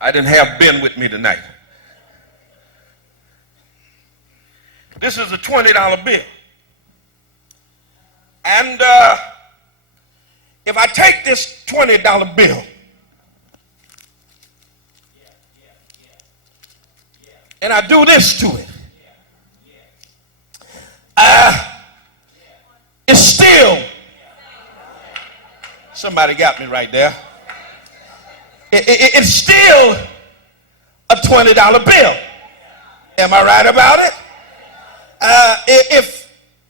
I didn't have Ben with me tonight. This is a $20 bill. And if I take this $20 bill and I do this to it, it's still, somebody got me right there. It's still a $20 bill. Am I right about it?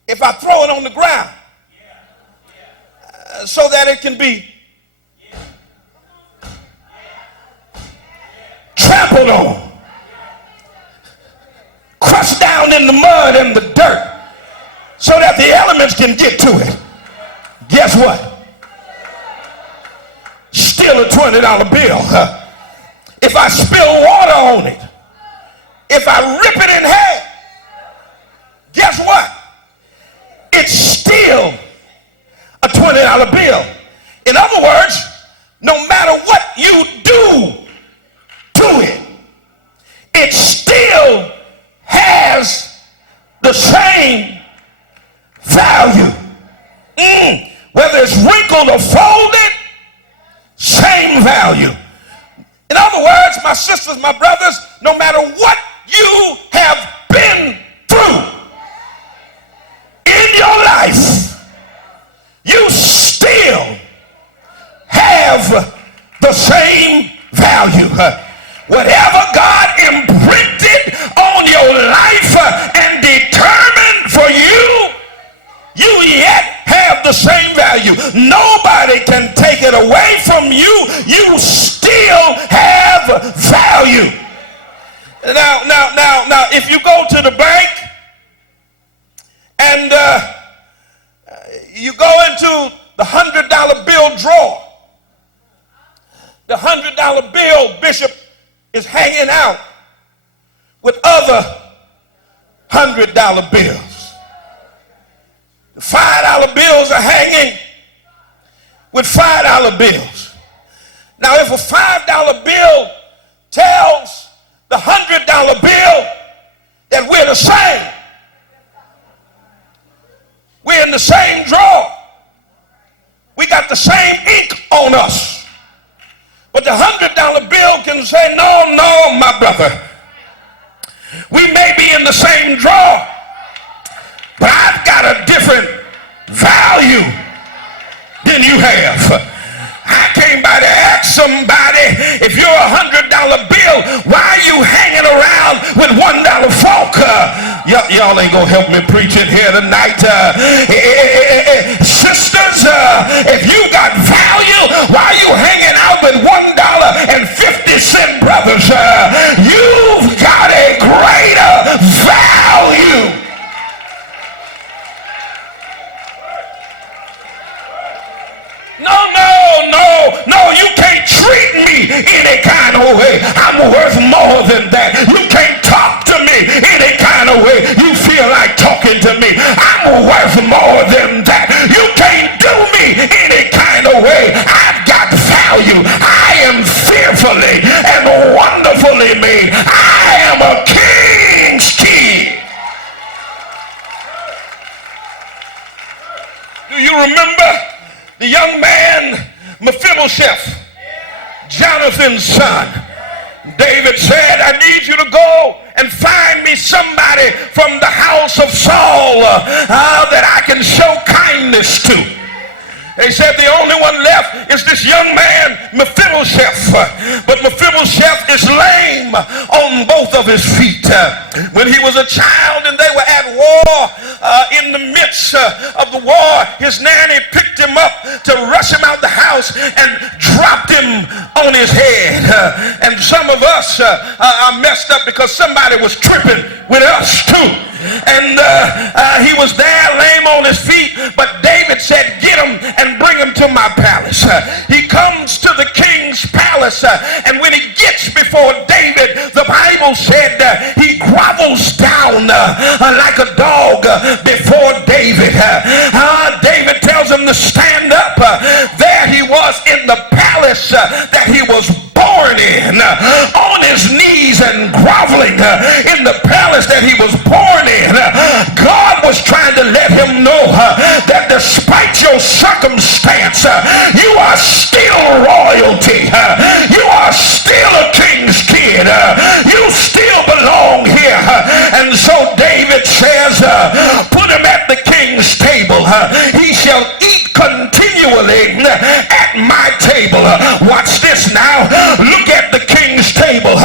If I throw it on the ground so that it can be trampled on, crushed down in the mud and the dirt so that the elements can get to it, guess what? Still a $20 bill. If I spill water on it, if I rip it in half, guess what? It's still a $20 bill. In other words, no matter what you do to it, it still has the same value. Whether it's wrinkled or folded, same value. In other words, my sisters, my brothers, no matter what you have been through in your life, you still have the same value. Whatever God imprinted on your life and determined for you, you yet have the same value. Nobody can take it away from you. You still have value. Now, if you go to the bank and you go into the $100 bill drawer, the $100 bill, Bishop, is hanging out with other $100 bills. The $5 bills are hanging with $5 bills. Now, if a $5 bill tells the $100 bill that we're the same, we're in the same drawer, we got the same ink on us, but the $100 bill can say, no, my brother, we may be in the same drawer, but I've got a different value than you have. I came by to ask somebody, if you're a $100 bill, why are you hanging around with $1 folk? Y'all ain't gonna help me preach it here tonight. Sisters, if you got value, why are you hanging out with $1.50 brothers? You've got a greater value. No, you can't treat me any kind of way. I'm worth more than that. You can't talk to me any kind of way you feel like talking to me. I'm worth more than that. You can't do me any kind of way. I've got value. I am fearfully and wonderfully made. I am a king's king. Do you remember the young man Mephibosheth, Jonathan's son? David said, I need you to go and find me somebody from the house of Saul that I can show kindness to. They said the only one left is this young man, Mephibosheth. But Mephibosheth is lame on both of his feet. When he was a child and they were at war, in the midst of the war, his nanny picked him up to rush him out the house and dropped him on his head. And some of us are messed up because somebody was tripping with us too. And he was there lame on his feet, but David said, get him and bring him to my palace. He comes to the king's palace, and when he gets before David, the Bible said he grovels down like a dog before David. David tells him to stand up. There he was in the palace that he was born in, shall eat continually at my table. Watch this now. Look at the king's table.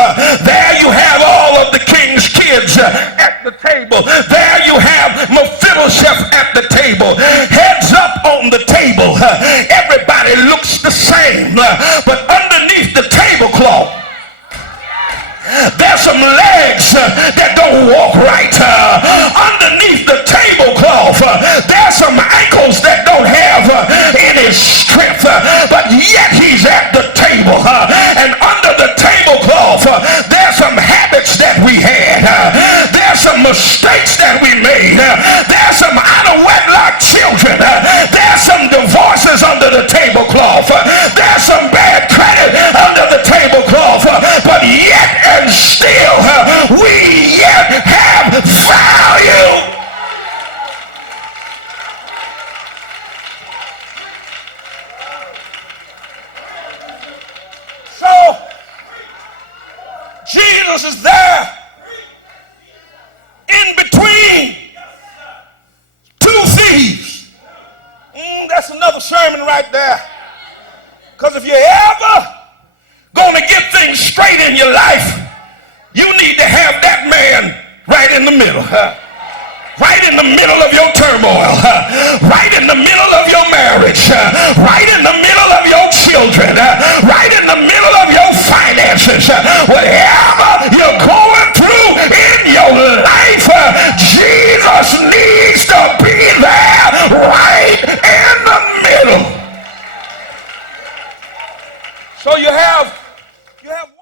There you have all of the king's kids at the table. There you have Mephibosheth at the table. Heads up on the table. Everybody looks the same. But underneath the tablecloth, there's some legs that don't walk right. Underneath the tablecloth, there's some ankles that don't have any strength. But yet he's at the table. And under the tablecloth, there's some habits that we had. There's some mistakes that we made. There's some out of wedlock children. There's some divorces under the tablecloth. There's some bad credit under the tablecloth. But yet and still we yet have value. So Jesus is there in between two thieves. That's another sermon right there. Because if you're ever going to get things straight in your life, you need to have that man right in the middle. Right in the middle of your turmoil. Right in the middle of your